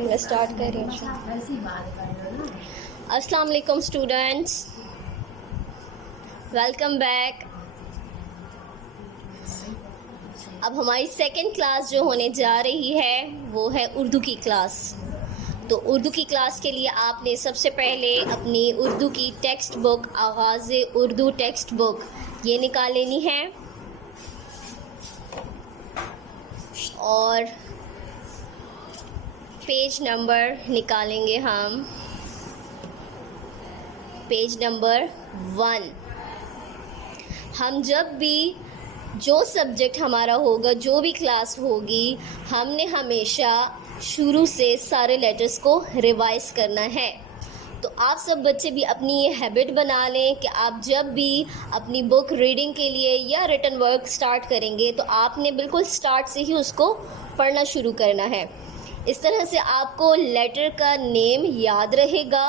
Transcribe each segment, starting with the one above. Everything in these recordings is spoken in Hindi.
मैं स्टार्ट कर रही हूँ। अस्सलाम वालेकुम स्टूडेंट्स, वेलकम बैक। अब हमारी सेकंड क्लास जो होने जा रही है वो है उर्दू की क्लास। तो उर्दू की क्लास के लिए आपने सबसे पहले अपनी उर्दू की टेक्स्ट बुक, आगाज़ उर्दू टेक्स्ट बुक ये निकाल लेनी है और पेज नंबर निकालेंगे हम, पेज नंबर 1। हम जब भी जो सब्जेक्ट हमारा होगा, जो भी क्लास होगी, हमने हमेशा शुरू से सारे लेटर्स को रिवाइज करना है। तो आप सब बच्चे भी अपनी ये हैबिट बना लें कि आप जब भी अपनी बुक रीडिंग के लिए या रिटन वर्क स्टार्ट करेंगे तो आपने बिल्कुल स्टार्ट से ही उसको पढ़ना शुरू करना है। इस तरह से आपको लेटर का नेम याद रहेगा,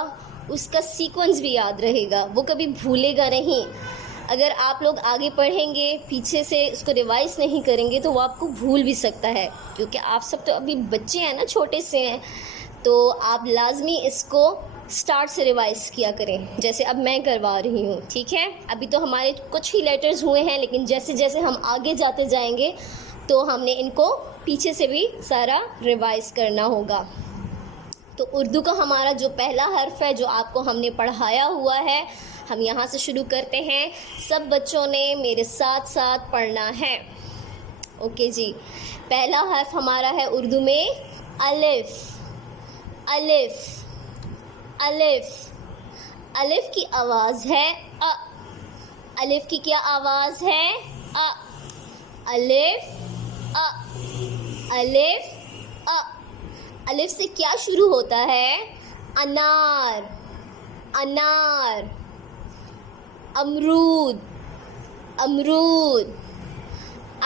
उसका सीक्वेंस भी याद रहेगा, वो कभी भूलेगा नहीं। अगर आप लोग आगे पढ़ेंगे, पीछे से उसको रिवाइज नहीं करेंगे तो वो आपको भूल भी सकता है, क्योंकि आप सब तो अभी बच्चे हैं ना, छोटे से हैं। तो आप लाजमी इसको स्टार्ट से रिवाइज किया करें, जैसे अब मैं करवा रही हूँ। ठीक है, अभी तो हमारे कुछ ही लेटर्स हुए हैं, लेकिन जैसे जैसे हम आगे जाते जाएंगे तो हमने इनको पीछे से भी सारा रिवाइज करना होगा। तो उर्दू का हमारा जो पहला हर्फ है, जो आपको हमने पढ़ाया हुआ है, हम यहाँ से शुरू करते हैं। सब बच्चों ने मेरे साथ साथ पढ़ना है। ओके जी, पहला हर्फ हमारा है उर्दू में अलिफ। अलिफ, अलिफ, अलिफ की आवाज़ है अ। अलिफ की क्या आवाज़ है? अ। अलिफ अ, अलिफ अ। अलिफ से क्या शुरू होता है? अनार, अनार। अमरूद, अमरूद।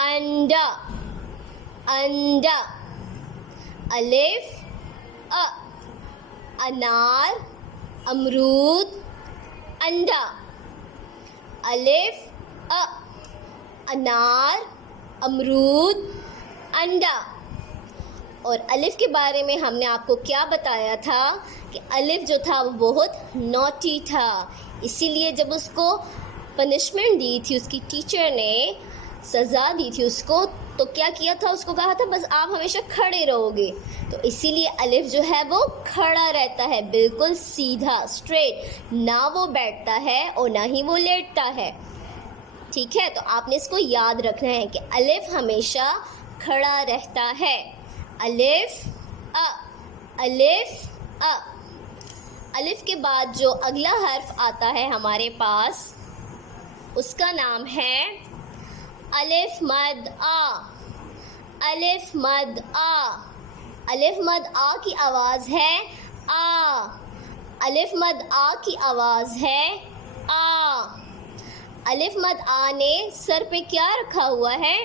अंडा, अंडा। अलिफ अ, अनार, अमरूद, अंडा। अलिफ अ, अनार, अमरूद, अंडा। और अलिफ के बारे में हमने आपको क्या बताया था कि अलिफ जो था वो बहुत नॉटी था, इसीलिए जब उसको पनिशमेंट दी थी, उसकी टीचर ने सज़ा दी थी उसको, तो क्या किया था? उसको कहा था बस आप हमेशा खड़े रहोगे। तो इसीलिए अलिफ जो है वो खड़ा रहता है, बिल्कुल सीधा, स्ट्रेट, ना वो बैठता है और ना ही वो लेटता है। ठीक है, तो आपने इसको याद रखना है कि अलिफ हमेशा खड़ा रहता है। अलिफ अ, अलिफ अ। अलिफ के बाद जो अगला हर्फ आता है हमारे पास, उसका नाम है अलिफ मद आ। अलिफ मद आ। अलिफ मद आ की आवाज़ है आ। अलिफ मद आ की आवाज़ है आ। अलिफ मद आ ने सर पे क्या रखा हुआ है?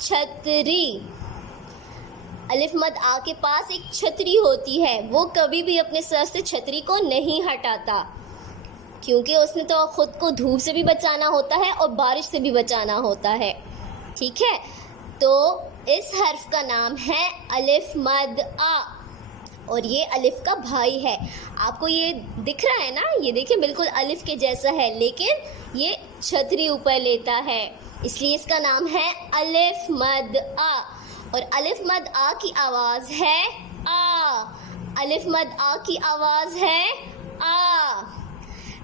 छतरी। अलिफ मद आ के पास एक छतरी होती है, वो कभी भी अपने सर से छतरी को नहीं हटाता, क्योंकि उसने तो ख़ुद को धूप से भी बचाना होता है और बारिश से भी बचाना होता है। ठीक है, तो इस हर्फ का नाम है अलिफ मद आ और ये अलिफ का भाई है। आपको ये दिख रहा है ना, ये देखिए बिल्कुल अलिफ के जैसा है, लेकिन ये छतरी ऊपर लेता है, इसलिए इसका नाम है अलिफ मद आ। और अलिफ मद आ की आवाज़ है आ। अलिफ मद आ की आवाज़ है आ।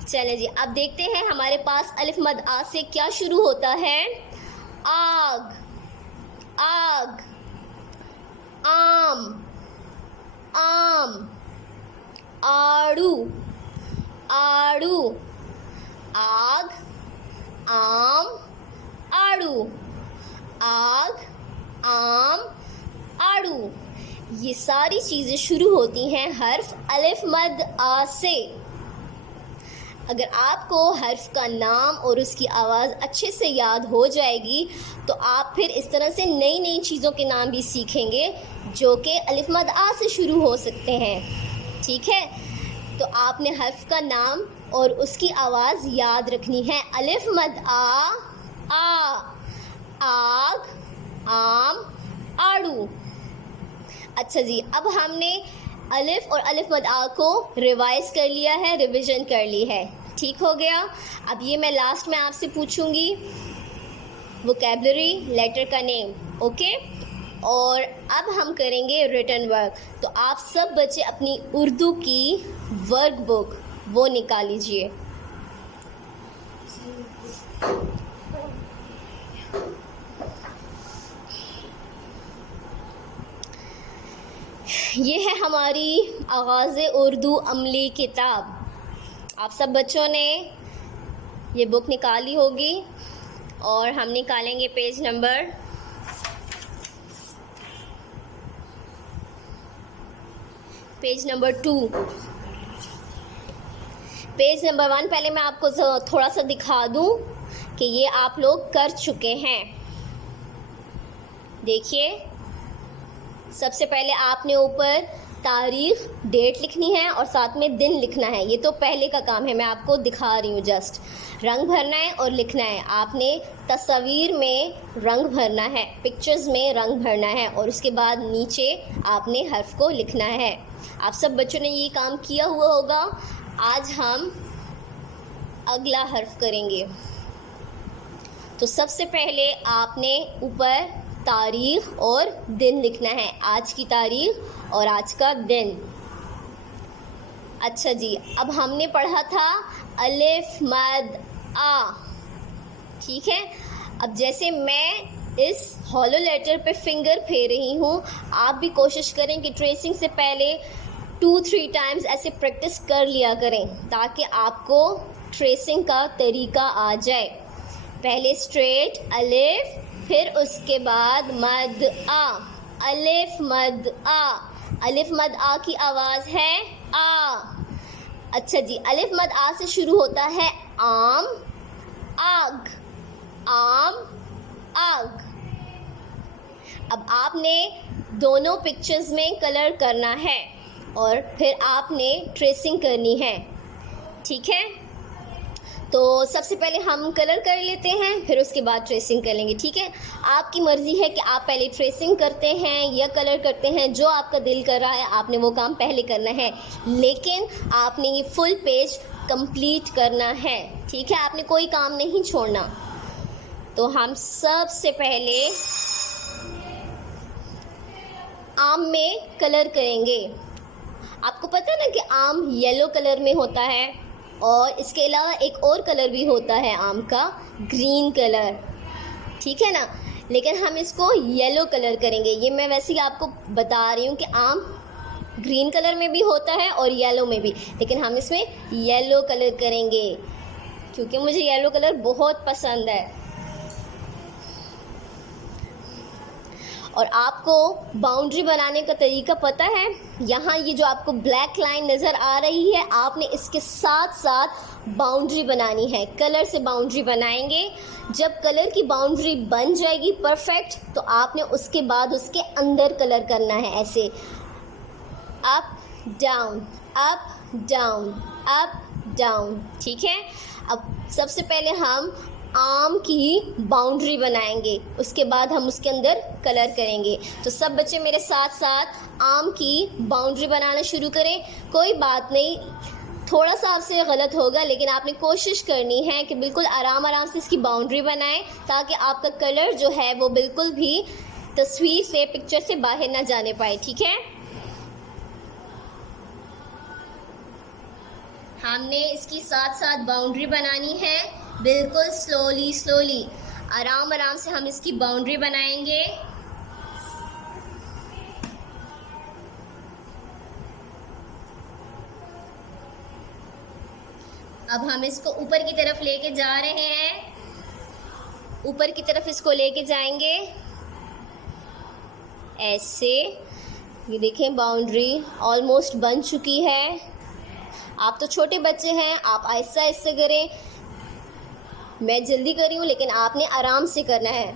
चलें जी, अब देखते हैं हमारे पास अलिफ मद आ से क्या शुरू होता है। आग, आग। आम, आम। आड़ू, आड़ू। आग, आम, आड़ू। आग, आम, आड़ू। ये सारी चीज़ें शुरू होती हैं हर्फ अलिफ मद आ से। अगर आपको हर्फ का नाम और उसकी आवाज़ अच्छे से याद हो जाएगी तो आप फिर इस तरह से नई नई चीज़ों के नाम भी सीखेंगे जो कि अलिफ मद आ से शुरू हो सकते हैं। ठीक है, तो आपने हर्फ का नाम और उसकी आवाज़ याद रखनी है। अलिफ मद आ, आग, आम, आड़ू। अच्छा जी, अब हमने अलिफ और अलिफ मद आ को रिवाइज कर लिया है, रिवीजन कर ली है। ठीक हो गया। अब ये मैं लास्ट में आपसे पूछूंगी वोकैबुलरी, लेटर का नेम, ओके। और अब हम करेंगे रिटन वर्क। तो आप सब बच्चे अपनी उर्दू की वर्क बुक वो निकाल लीजिए। ये है हमारी आगाज़ उर्दू अमली किताब। आप सब बच्चों ने ये बुक निकाली होगी और हम निकालेंगे पेज नंबर 2। पेज नंबर 1 पहले मैं आपको थोड़ा सा दिखा दूं कि ये आप लोग कर चुके हैं। देखिए, सबसे पहले आपने ऊपर तारीख, डेट लिखनी है और साथ में दिन लिखना है। ये तो पहले का काम है, मैं आपको दिखा रही हूँ जस्ट। रंग भरना है और लिखना है। आपने तस्वीर में रंग भरना है, पिक्चर्स में रंग भरना है और उसके बाद नीचे आपने हर्फ को लिखना है। आप सब बच्चों ने ये काम किया हुआ होगा। आज हम अगला हर्फ करेंगे। तो सबसे पहले आपने ऊपर तारीख और दिन लिखना है, आज की तारीख और आज का दिन। अच्छा जी, अब हमने पढ़ा था अलिफ मद आ, ठीक है। अब जैसे मैं इस हॉलो लेटर पे फिंगर फेर रही हूँ, आप भी कोशिश करें कि ट्रेसिंग से पहले 2-3 टाइम्स ऐसे प्रैक्टिस कर लिया करें ताकि आपको ट्रेसिंग का तरीका आ जाए। पहले स्ट्रेट अलिफ, फिर उसके बाद मद आ, अलिफ मद आ। अलिफ मद आ की आवाज़ है आ। अच्छा जी, अलिफ मद आ से शुरू होता है आम, आग, आम, आग। अब आपने दोनों पिक्चर्स में कलर करना है और फिर आपने ट्रेसिंग करनी है, ठीक है। तो सबसे पहले हम कलर कर लेते हैं, फिर उसके बाद ट्रेसिंग कर लेंगे, ठीक है। आपकी मर्ज़ी है कि आप पहले ट्रेसिंग करते हैं या कलर करते हैं, जो आपका दिल कर रहा है आपने वो काम पहले करना है, लेकिन आपने ये फुल पेज कंप्लीट करना है, ठीक है। आपने कोई काम नहीं छोड़ना। तो हम सबसे पहले आम में कलर करेंगे। आपको पता है ना कि आम येलो कलर में होता है और इसके अलावा एक और कलर भी होता है आम का, ग्रीन कलर, ठीक है ना। लेकिन हम इसको येलो कलर करेंगे। ये मैं वैसे ही आपको बता रही हूँ कि आम ग्रीन कलर में भी होता है और येलो में भी, लेकिन हम इसमें येलो कलर करेंगे क्योंकि मुझे येलो कलर बहुत पसंद है। और आपको बाउंड्री बनाने का तरीका पता है। यहाँ ये जो आपको ब्लैक लाइन नज़र आ रही है, आपने इसके साथ साथ बाउंड्री बनानी है। कलर से बाउंड्री बनाएंगे। जब कलर की बाउंड्री बन जाएगी परफेक्ट, तो आपने उसके बाद उसके अंदर कलर करना है, ऐसे up down, up down, up down, ठीक है। अब सबसे पहले हम आम की बाउंड्री बनाएंगे, उसके बाद हम उसके अंदर कलर करेंगे। तो सब बच्चे मेरे साथ साथ आम की बाउंड्री बनाना शुरू करें। कोई बात नहीं, थोड़ा सा आपसे गलत होगा, लेकिन आपने कोशिश करनी है कि बिल्कुल आराम आराम से इसकी बाउंड्री बनाएं ताकि आपका कलर जो है वो बिल्कुल भी तस्वीर से, पिक्चर से बाहर ना जाने पाए, ठीक है। हमने इसकी साथ साथ बाउंड्री बनानी है, बिल्कुल स्लोली स्लोली, आराम आराम से हम इसकी बाउंड्री बनाएंगे। अब हम इसको ऊपर की तरफ लेके जा रहे हैं, ऊपर की तरफ इसको लेके जाएंगे ऐसे। ये देखें, बाउंड्री ऑलमोस्ट बन चुकी है। आप तो छोटे बच्चे हैं, आप आहिस्ता आहिस्ता करें। मैं जल्दी कर रही हूँ लेकिन आपने आराम से करना है।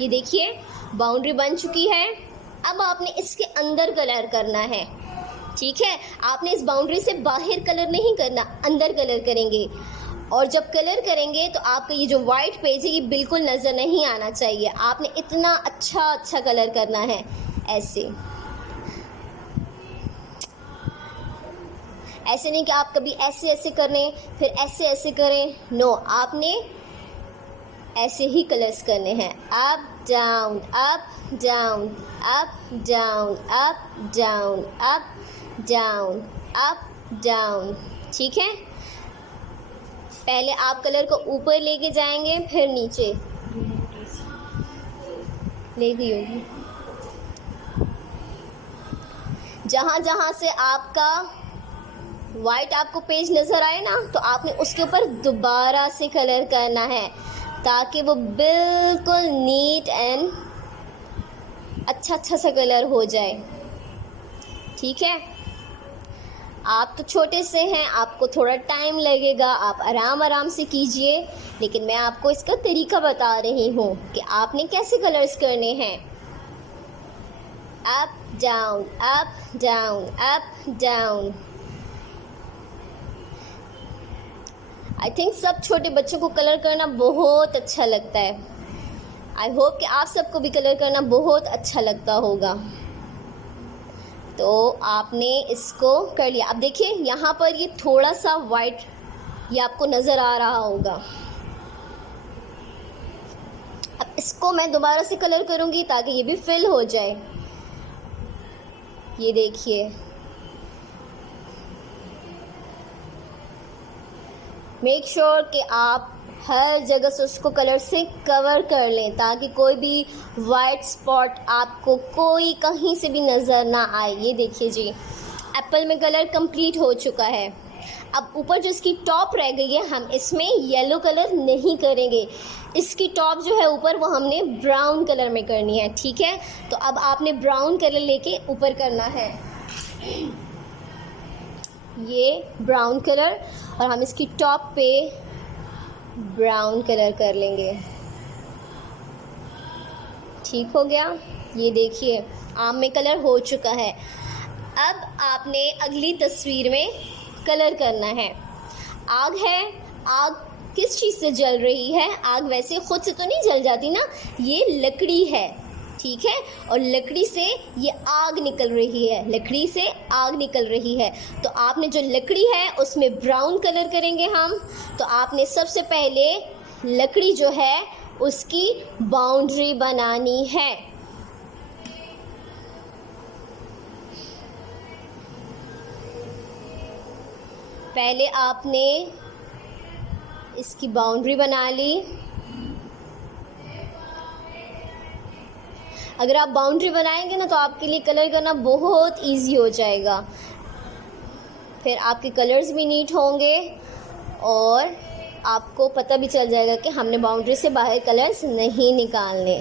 ये देखिए, बाउंड्री बन चुकी है। अब आपने इसके अंदर कलर करना है, ठीक है। आपने इस बाउंड्री से बाहर कलर नहीं करना, अंदर कलर करेंगे। और जब कलर करेंगे तो आपका ये जो वाइट पेज है ये बिल्कुल नज़र नहीं आना चाहिए। आपने इतना अच्छा कलर करना है ऐसे। ऐसे नहीं कि आप कभी ऐसे ऐसे करें फिर ऐसे ऐसे करें, नो, आपने ऐसे ही कलर्स करने हैं, up down up down up down up down up down up down. ठीक है, पहले आप कलर को ऊपर लेके जाएंगे फिर नीचे ले गई होगी। जहाँ जहाँ से आपका वाइट आपको पेज नज़र आए ना, तो आपने उसके ऊपर दोबारा से कलर करना है ताकि वो बिल्कुल नीट एंड अच्छा सा कलर हो जाए। ठीक है, आप तो छोटे से हैं, आपको थोड़ा टाइम लगेगा, आप आराम से कीजिए, लेकिन मैं आपको इसका तरीका बता रही हूँ कि आपने कैसे कलर्स करने हैं। Up down up down up down. I think सब छोटे बच्चों को कलर करना बहुत अच्छा लगता है। आई होप कि आप सबको भी कलर करना बहुत अच्छा लगता होगा। तो आपने इसको कर लिया। अब देखिए यहाँ पर ये थोड़ा सा वाइट ये आपको नज़र आ रहा होगा। अब इसको मैं दोबारा से कलर करूँगी ताकि ये भी फिल हो जाए। ये देखिए, मेक श्योर कि आप हर जगह से उसको कलर से कवर कर लें ताकि कोई भी वाइट स्पॉट आपको कोई कहीं से भी नज़र ना आए। ये देखिए जी, एप्पल में कलर कंप्लीट हो चुका है। अब ऊपर जो इसकी टॉप रह गई है, हम इसमें येलो कलर नहीं करेंगे। इसकी टॉप जो है ऊपर वो हमने ब्राउन कलर में करनी है। ठीक है, तो अब आपने ब्राउन कलर लेके ऊपर करना है, ये ब्राउन कलर, और हम इसकी टॉप पे ब्राउन कलर कर लेंगे। ठीक हो गया, ये देखिए आम में कलर हो चुका है। अब आपने अगली तस्वीर में कलर करना है। आग है, आग किस चीज़ से जल रही है? आग वैसे खुद से तो नहीं जल जाती ना, ये लकड़ी है। ठीक है, और लकड़ी से ये आग निकल रही है, लकड़ी से आग निकल रही है। तो आपने जो लकड़ी है उसमें ब्राउन कलर करेंगे हम। तो आपने सबसे पहले लकड़ी जो है उसकी बाउंड्री बनानी है। पहले आपने इसकी बाउंड्री बना ली। अगर आप बाउंड्री बनाएंगे ना तो आपके लिए कलर करना बहुत इजी हो जाएगा, फिर आपके कलर्स भी नीट होंगे और आपको पता भी चल जाएगा कि हमने बाउंड्री से बाहर कलर्स नहीं निकालने।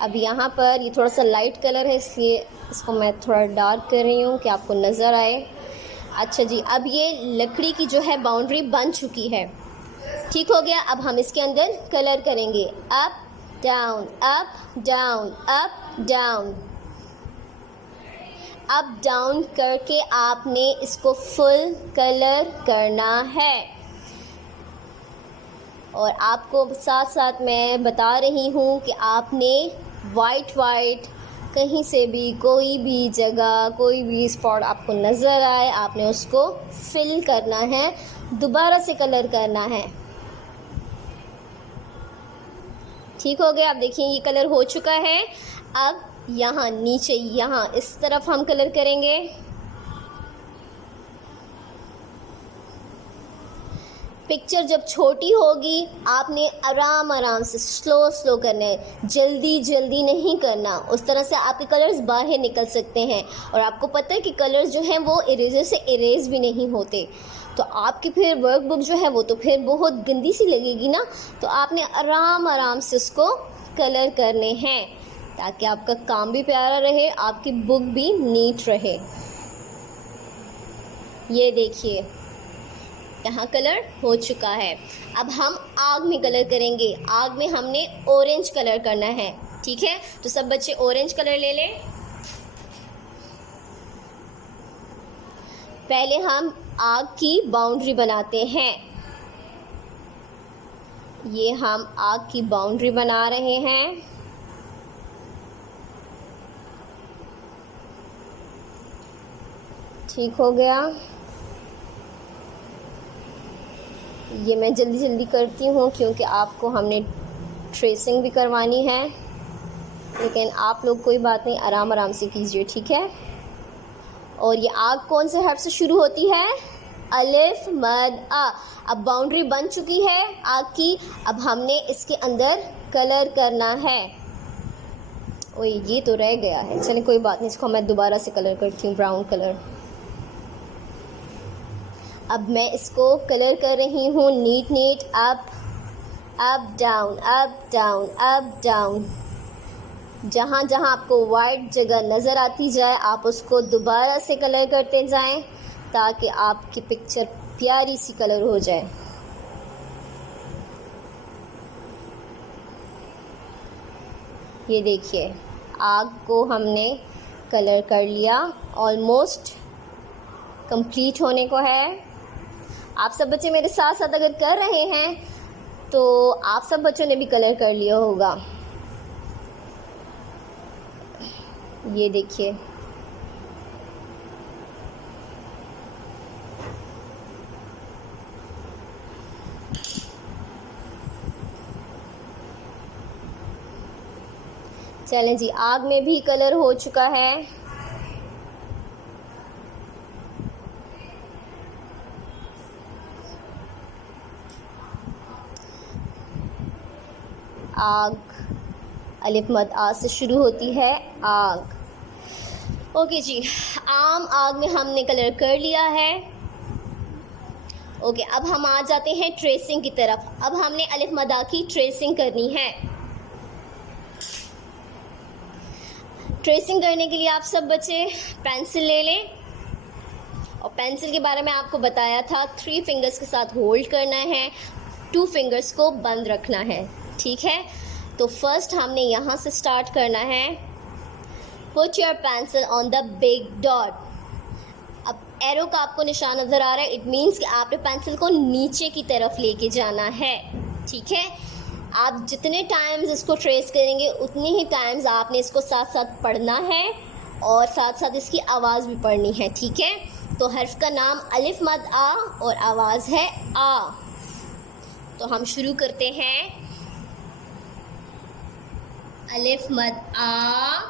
अब यहाँ पर ये थोड़ा सा लाइट कलर है इसलिए इसको मैं थोड़ा डार्क कर रही हूँ कि आपको नज़र आए। अच्छा जी, अब ये लकड़ी की जो है बाउंड्री बन चुकी है। ठीक हो गया, अब हम इसके अंदर कलर करेंगे, up down up down up down. Up down करके आपने इसको फुल कलर करना है। और आपको साथ साथ मैं बता रही हूँ कि आपने वाइट कहीं से भी कोई भी जगह कोई भी स्पॉट आपको नज़र आए आपने उसको फिल करना है, दोबारा से कलर करना है। ठीक हो गया, अब देखिए ये कलर हो चुका है। अब यहाँ नीचे यहाँ इस तरफ हम कलर करेंगे। पिक्चर जब छोटी होगी आपने आराम से स्लो करना है, जल्दी नहीं करना, उस तरह से आपके कलर्स बाहर निकल सकते हैं। और आपको पता है कि कलर्स जो हैं वो इरेजर से इरेज भी नहीं होते, तो आपकी फिर वर्कबुक जो है वो तो फिर बहुत गंदी सी लगेगी ना। तो आपने आराम से उसको कलर करने हैं ताकि आपका काम भी प्यारा रहे, आपकी बुक भी नीट रहे। ये देखिए यहाँ कलर हो चुका है। अब हम आग में कलर करेंगे। आग में हमने ऑरेंज कलर करना है। ठीक है, तो सब बच्चे ऑरेंज कलर ले लें। पहले हम आग की बाउंड्री बनाते हैं। ये हम आग की बाउंड्री बना रहे हैं। ठीक हो गया। ये मैं जल्दी जल्दी करती हूँ क्योंकि आपको हमने ट्रेसिंग भी करवानी है, लेकिन आप लोग कोई बात नहीं, आराम आराम से कीजिए, ठीक है। और ये आग कौन से हर्फ से शुरू होती है? अलिफ मद आ। अब बाउंड्री बन चुकी है आग की, अब हमने इसके अंदर कलर करना है। ओए ये तो रह गया है, चलिए कोई बात नहीं, इसको मैं दोबारा से कलर करती हूँ, ब्राउन कलर। अब मैं इसको कलर कर रही हूँ neat neat, up up down up down up down. जहाँ जहाँ आपको वाइट जगह नज़र आती जाए आप उसको दोबारा से कलर करते जाएं ताकि आपकी पिक्चर प्यारी सी कलर हो जाए। ये देखिए आग को हमने कलर कर लिया, ऑलमोस्ट कंप्लीट होने को है। आप सब बच्चे मेरे साथ साथ अगर कर रहे हैं तो आप सब बच्चों ने भी कलर कर लिया होगा। ये देखिए चलें जी, आग में भी कलर हो चुका है। आग अलिफ मद आ से शुरू होती है, आग। ओके जी, आम आग में हमने कलर कर लिया है। ओके, अब हम आ जाते हैं ट्रेसिंग की तरफ। अब हमने अलिफ मद आ की ट्रेसिंग करनी है। ट्रेसिंग करने के लिए आप सब बच्चे पेंसिल ले लें, और पेंसिल के बारे में आपको बताया था 3 फिंगर्स के साथ होल्ड करना है, 2 फिंगर्स को बंद रखना है, ठीक है। तो फर्स्ट हमने यहाँ से स्टार्ट करना है। Put your pencil on the big dot. अब एरो का आपको निशान नज़र आ रहा है, इट मीन्स कि आपने पेंसिल को नीचे की तरफ लेके जाना है, ठीक है। आप जितने टाइम्स इसको ट्रेस करेंगे उतनी ही टाइम्स आपने इसको साथ साथ पढ़ना है और साथ साथ इसकी आवाज़ भी पढ़नी है, ठीक है। तो हर्फ का नाम अलिफ मद आ और आवाज़ है आ। तो हम शुरू करते हैं। अलिफ मद आ,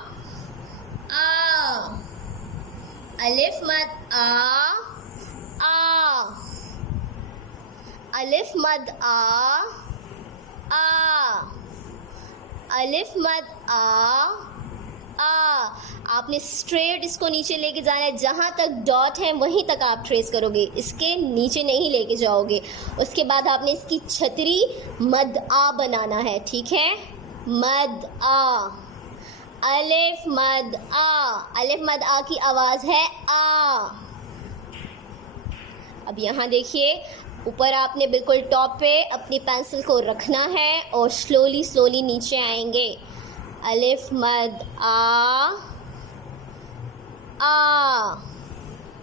अलिफ मद आ, अलिफ मद आ, अलिफ मद आ। आपने स्ट्रेट इसको नीचे लेके जाना है, जहाँ तक डॉट है वहीं तक आप ट्रेस करोगे, इसके नीचे नहीं लेके जाओगे। उसके बाद आपने इसकी छतरी मद आ बनाना है, ठीक है। मद आ, अलिफ मद आ। अलिफ मद आ की आवाज़ है आ। अब यहाँ देखिए ऊपर आपने बिल्कुल टॉप पे अपनी पेंसिल को रखना है और स्लोली स्लोली नीचे आएंगे। अलिफ मद आ,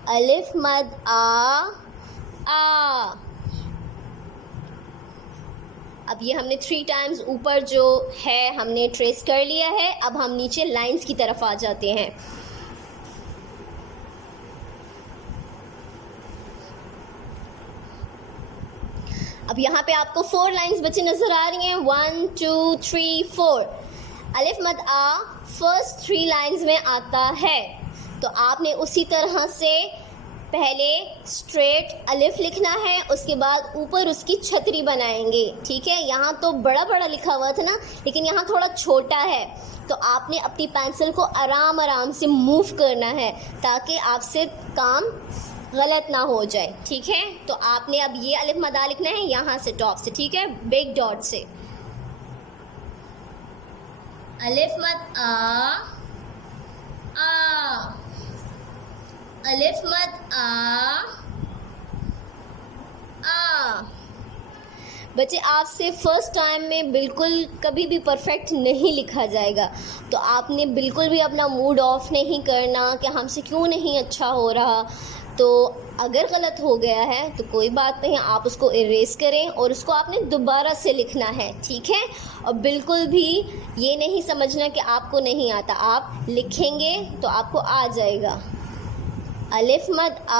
अलिफ मद आ। अब ये हमने 3 टाइम्स ऊपर जो है हमने ट्रेस कर लिया है। अब हम नीचे लाइंस की तरफ आ जाते हैं। अब यहाँ पे आपको 4 लाइंस बच्चे नज़र आ रही हैं, 1 2 3 4। अलिफ मद आ फर्स्ट 3 लाइंस में आता है, तो आपने उसी तरह से पहले स्ट्रेट अलिफ लिखना है, उसके बाद ऊपर उसकी छतरी बनाएंगे, ठीक है। यहाँ तो बड़ा बड़ा लिखा हुआ था ना, लेकिन यहाँ थोड़ा छोटा है, तो आपने अपनी पेंसिल को आराम आराम से मूव करना है ताकि आपसे काम गलत ना हो जाए, ठीक है। तो आपने अब ये अलिफ मद आ लिखना है यहाँ से टॉप से, ठीक है, बिग डॉट से। अलिफ मद आ, अलिफ मद आ। बच्चे आपसे फर्स्ट टाइम में बिल्कुल कभी भी परफेक्ट नहीं लिखा जाएगा, तो आपने बिल्कुल भी अपना मूड ऑफ नहीं करना कि हमसे क्यों नहीं अच्छा हो रहा। तो अगर गलत हो गया है तो कोई बात नहीं, आप उसको इरेज करें और उसको आपने दोबारा से लिखना है, ठीक है। और बिल्कुल भी ये नहीं समझना कि आपको नहीं आता, आप लिखेंगे तो आपको आ जाएगा। अलिफ मद आ,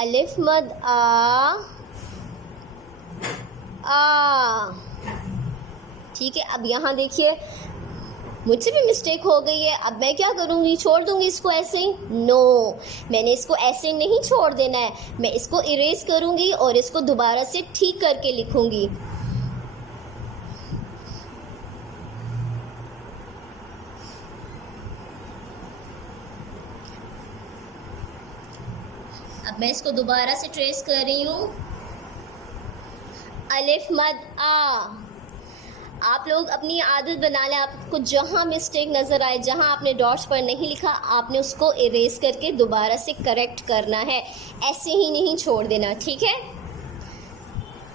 अलिफ मद आ। ठीक है, अब यहाँ देखिए मुझसे भी मिस्टेक हो गई है। अब मैं क्या करूँगी, छोड़ दूँगी इसको ऐसे ही? नो, मैंने इसको ऐसे नहीं छोड़ देना है, मैं इसको इरेज करूँगी और इसको दोबारा से ठीक करके लिखूँगी। अब मैं इसको दोबारा से ट्रेस कर रही हूँ। अलिफ मद आ। आप लोग अपनी आदत बना लें, आपको जहाँ मिस्टेक नज़र आए, जहाँ आपने डॉट्स पर नहीं लिखा, आपने उसको इरेज करके दोबारा से करेक्ट करना है, ऐसे ही नहीं छोड़ देना। ठीक है,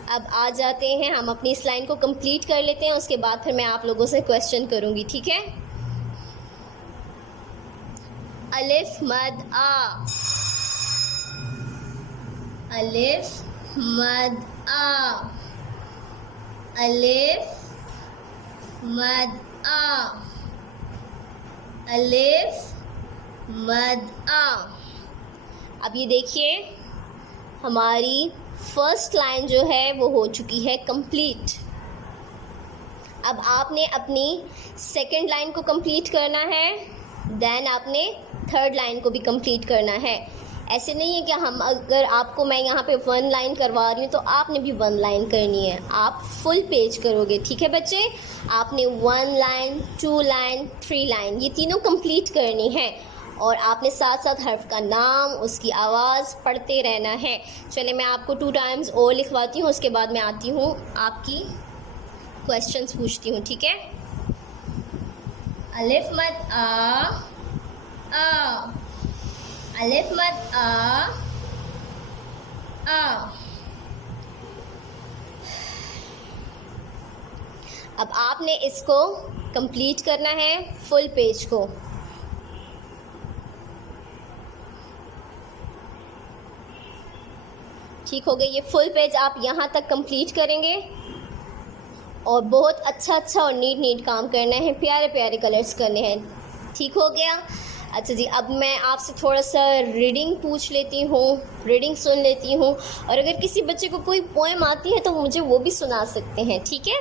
अब आ जाते हैं, हम अपनी इस लाइन को कंप्लीट कर लेते हैं, उसके बाद फिर मैं आप लोगों से क्वेश्चन करूँगी। ठीक है, अलिफ मद आ, अलिफ मद आ, अलिफ मद आ, अलिफ मद आ। अब ये देखिए हमारी फर्स्ट लाइन जो है वो हो चुकी है कंप्लीट। अब आपने अपनी सेकंड लाइन को कंप्लीट करना है, देन आपने थर्ड लाइन को भी कंप्लीट करना है। ऐसे नहीं है कि हम, अगर आपको मैं यहाँ पे 1 लाइन करवा रही हूँ तो आपने भी 1 लाइन करनी है, आप फुल पेज करोगे। ठीक है बच्चे, आपने 1 लाइन, 2 लाइन, 3 लाइन, ये तीनों कंप्लीट करनी है और आपने साथ साथ हर्फ का नाम, उसकी आवाज़ पढ़ते रहना है। चलिए मैं आपको 2 टाइम्स और लिखवाती हूँ, उसके बाद मैं आती हूँ आपकी क्वेश्चंस पूछती हूँ। ठीक है, अलिफ मद आ, अलिफ मद आ, अब आपने इसको कंप्लीट करना है फुल पेज को। ठीक हो गया, ये फुल पेज आप यहाँ तक कंप्लीट करेंगे और बहुत अच्छा और नीट काम करना है, प्यारे प्यारे कलर्स करने हैं। ठीक हो गया। अच्छा जी, अब मैं आपसे थोड़ा सा रीडिंग पूछ लेती हूँ, रीडिंग सुन लेती हूँ, और अगर किसी बच्चे को कोई पोएम आती है तो मुझे वो भी सुना सकते हैं। ठीक है।